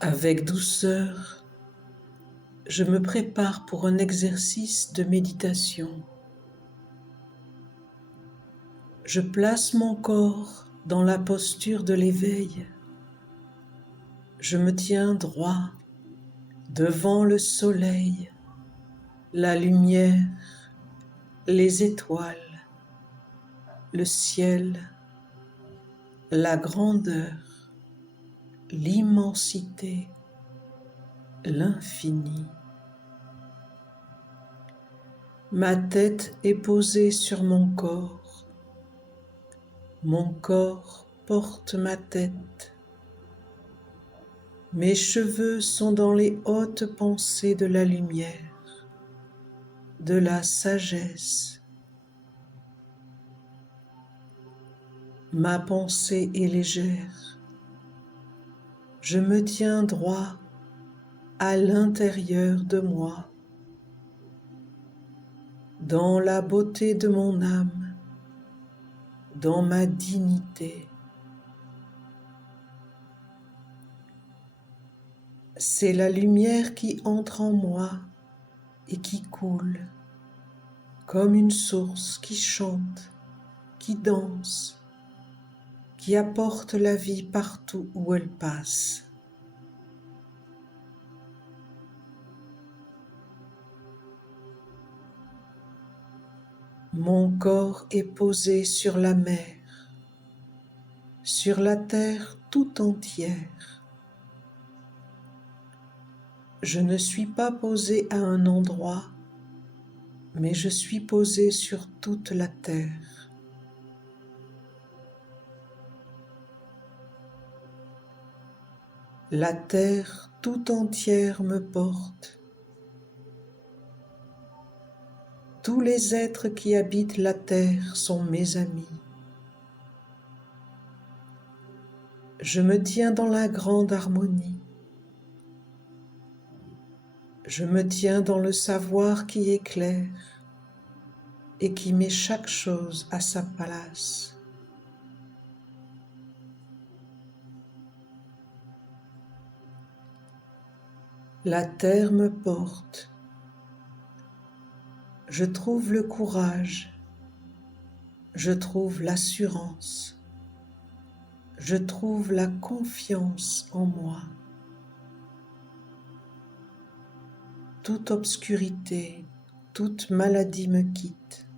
Avec douceur, je me prépare pour un exercice de méditation. Je place mon corps dans la posture de l'éveil. Je me tiens droit devant le soleil, la lumière, les étoiles, le ciel, la grandeur, l'immensité, l'infini. Ma tête est posée sur mon corps porte ma tête. Mes cheveux sont dans les hautes pensées de la lumière, de la sagesse. Ma pensée est légère. Je me tiens droit à l'intérieur de moi, dans la beauté de mon âme, dans ma dignité. C'est la lumière qui entre en moi et qui coule, comme une source qui chante, qui danse, qui apporte la vie partout où elle passe. Mon corps est posé sur la mer, sur la terre tout entière. Je ne suis pas posé à un endroit, mais je suis posé sur toute la terre. La terre tout entière me porte. Tous les êtres qui habitent la terre sont mes amis. Je me tiens dans la grande harmonie. Je me tiens dans le savoir qui éclaire et qui met chaque chose à sa place. La terre me porte. Je trouve le courage, je trouve l'assurance, je trouve la confiance en moi. Toute obscurité, toute maladie me quitte.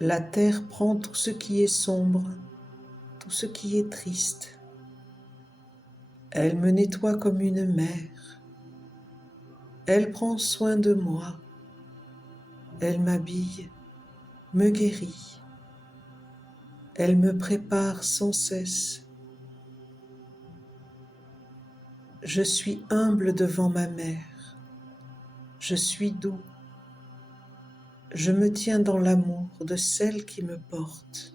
La terre prend tout ce qui est sombre, tout ce qui est triste. Elle me nettoie comme une mère. Elle prend soin de moi. Elle m'habille, me guérit. Elle me prépare sans cesse. Je suis humble devant ma mère. Je suis doux. Je me tiens dans l'amour de celle qui me porte.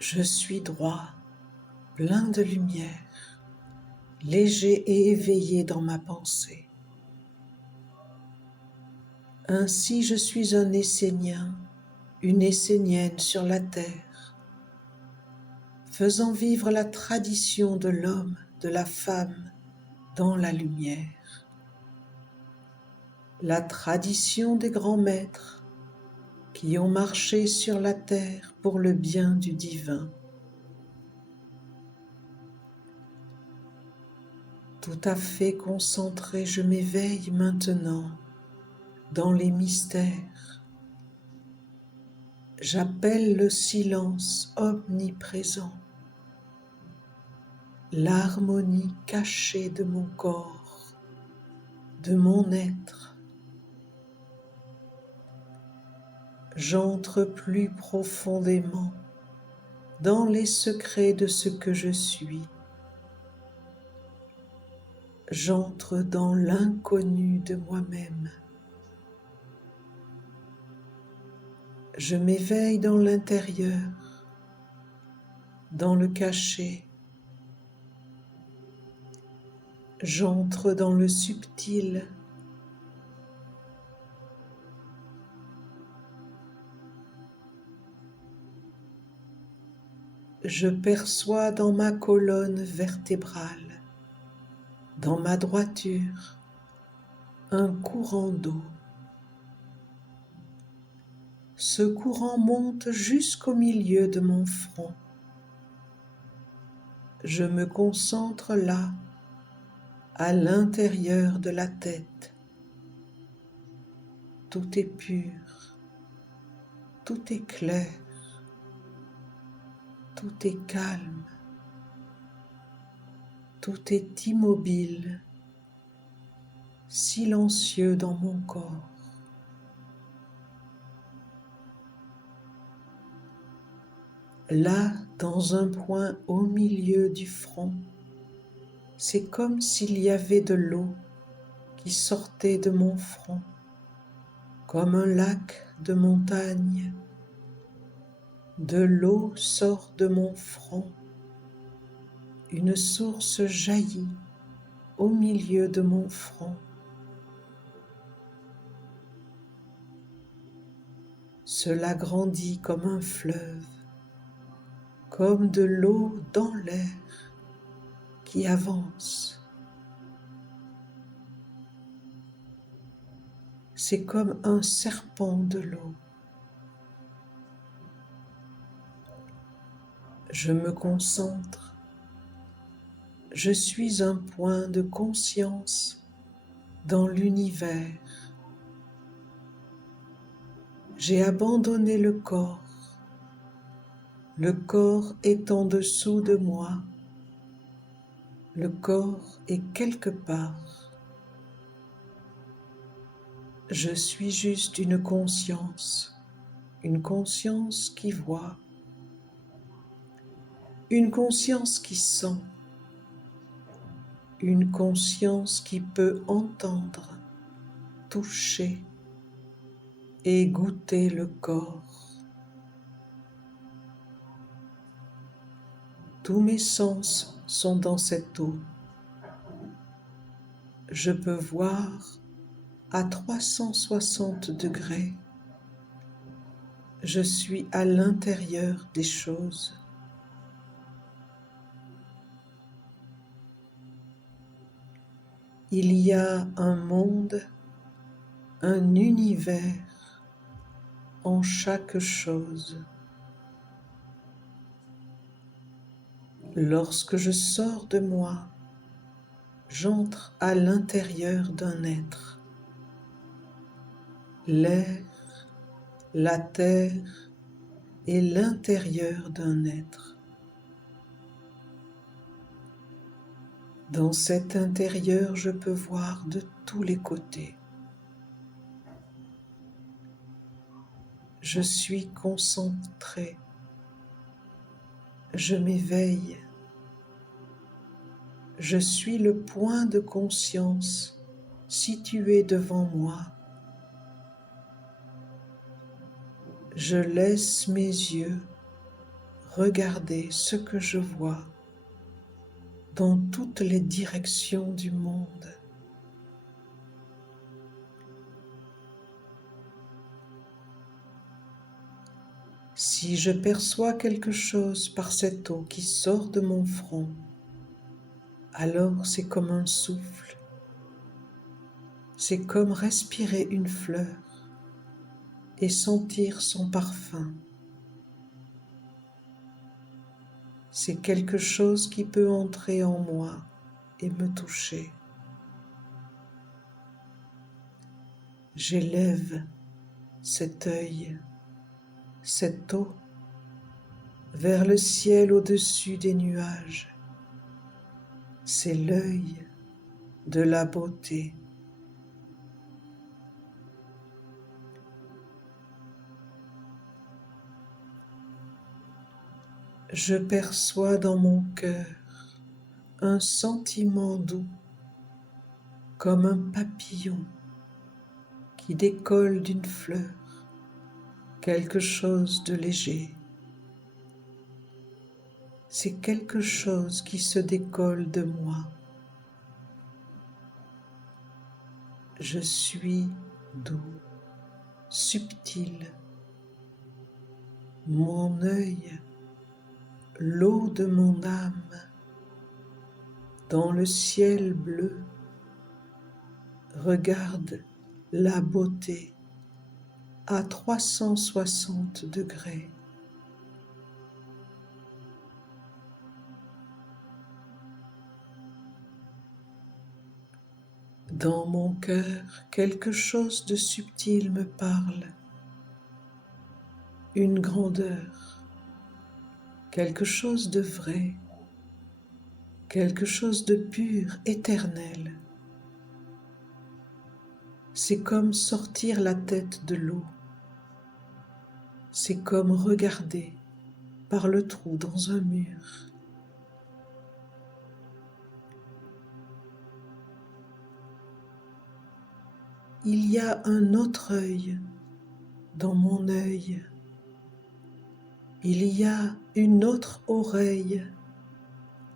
Je suis droit, plein de lumière, léger et éveillé dans ma pensée. Ainsi je suis un Essénien, une Essénienne sur la terre, faisant vivre la tradition de l'homme, de la femme dans la lumière. La tradition des grands maîtres qui ont marché sur la terre pour le bien du divin. Tout à fait concentré, je m'éveille maintenant dans les mystères. J'appelle le silence omniprésent, l'harmonie cachée de mon corps, de mon être. J'entre plus profondément dans les secrets de ce que je suis. J'entre dans l'inconnu de moi-même. Je m'éveille dans l'intérieur, dans le cachet. J'entre dans le subtil. Je perçois dans ma colonne vertébrale, dans ma droiture, un courant d'eau. Ce courant monte jusqu'au milieu de mon front. Je me concentre là, à l'intérieur de la tête. Tout est pur, tout est clair, tout est calme, tout est immobile, silencieux dans mon corps. Là, dans un point au milieu du front, c'est comme s'il y avait de l'eau qui sortait de mon front, comme un lac de montagne. De l'eau sort de mon front, une source jaillit au milieu de mon front. Cela grandit comme un fleuve, comme de l'eau dans l'air qui avance. C'est comme un serpent de l'eau. Je me concentre. Je suis un point de conscience dans l'univers. J'ai abandonné le corps. Le corps est en dessous de moi. Le corps est quelque part. Je suis juste une conscience qui voit, une conscience qui sent, une conscience qui peut entendre, toucher et goûter le corps. Tous mes sens sont dans cette eau. Je peux voir à 360 degrés. Je suis à l'intérieur des choses. Il y a un monde, un univers en chaque chose. Lorsque je sors de moi, j'entre à l'intérieur d'un être. L'air, la terre et l'intérieur d'un être. Dans cet intérieur, je peux voir de tous les côtés. Je suis concentré. Je m'éveille. Je suis le point de conscience situé devant moi. Je laisse mes yeux regarder ce que je vois dans toutes les directions du monde. Si je perçois quelque chose par cette eau qui sort de mon front, alors c'est comme un souffle. C'est comme respirer une fleur et sentir son parfum. C'est quelque chose qui peut entrer en moi et me toucher. J'élève cet œil, cette eau, vers le ciel au-dessus des nuages. C'est l'œil de la beauté. Je perçois dans mon cœur un sentiment doux, comme un papillon qui décolle d'une fleur, quelque chose de léger. C'est quelque chose qui se décolle de moi. Je suis doux, subtil. Mon œil l'eau de mon âme, dans le ciel bleu, regarde la beauté à 360 degrés. Dans mon cœur, quelque chose de subtil me parle, une grandeur, quelque chose de vrai, quelque chose de pur, éternel. C'est comme sortir la tête de l'eau, c'est comme regarder par le trou dans un mur. Il y a un autre œil dans mon œil. Il y a une autre oreille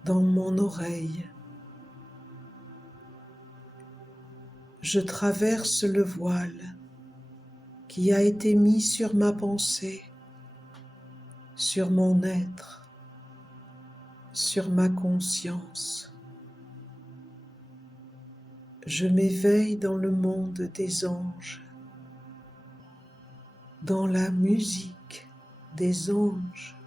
dans mon oreille. Je traverse le voile qui a été mis sur ma pensée, sur mon être, sur ma conscience. Je m'éveille dans le monde des anges, dans la musique des anges,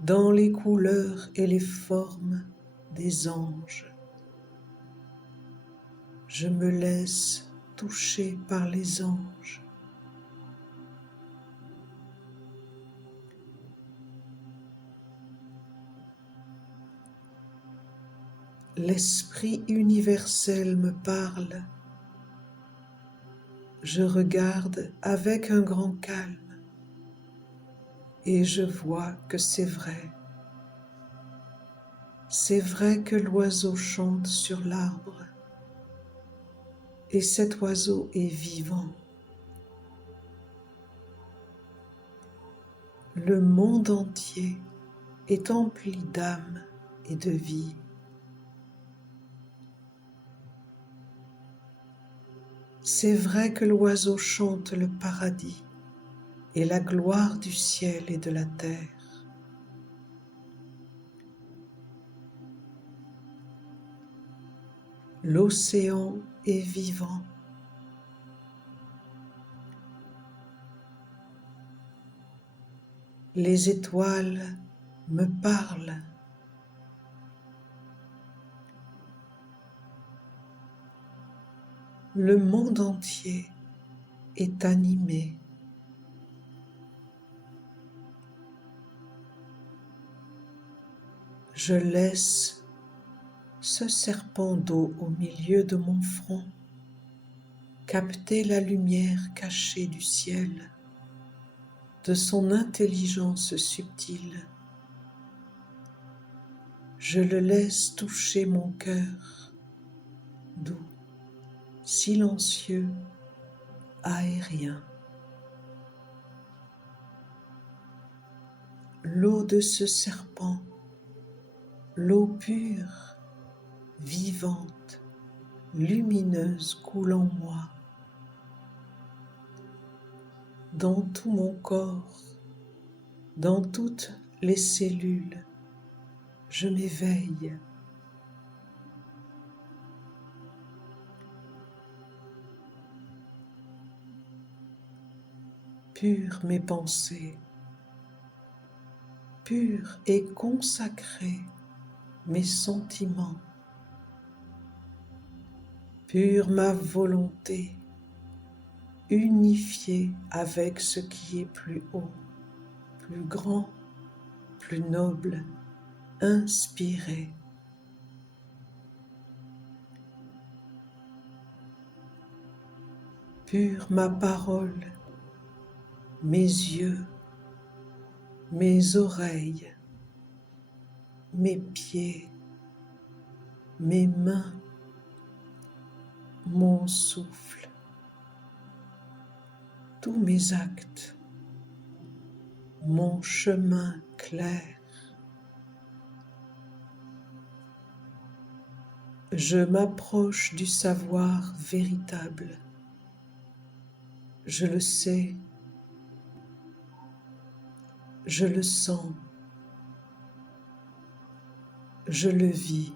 dans les couleurs et les formes des anges. Je me laisse toucher par les anges. L'Esprit universel me parle. Je regarde avec un grand calme et je vois que c'est vrai. C'est vrai que l'oiseau chante sur l'arbre et cet oiseau est vivant. Le monde entier est empli d'âme et de vie. C'est vrai que l'oiseau chante le paradis et la gloire du ciel et de la terre. L'océan est vivant. Les étoiles me parlent. Le monde entier est animé. Je laisse ce serpent d'eau au milieu de mon front capter la lumière cachée du ciel, de son intelligence subtile. Je le laisse toucher mon cœur, doux, silencieux, aérien. L'eau de ce serpent, l'eau pure, vivante, lumineuse coule en moi. Dans tout mon corps, dans toutes les cellules, je m'éveille. Pures mes pensées, purs et consacrés mes sentiments, pure ma volonté, unifiée avec ce qui est plus haut, plus grand, plus noble, inspiré. Pure ma parole, mes yeux, mes oreilles, mes pieds, mes mains, mon souffle, tous mes actes, mon chemin clair. Je m'approche du savoir véritable. Je le sais, je le sens, je le vis.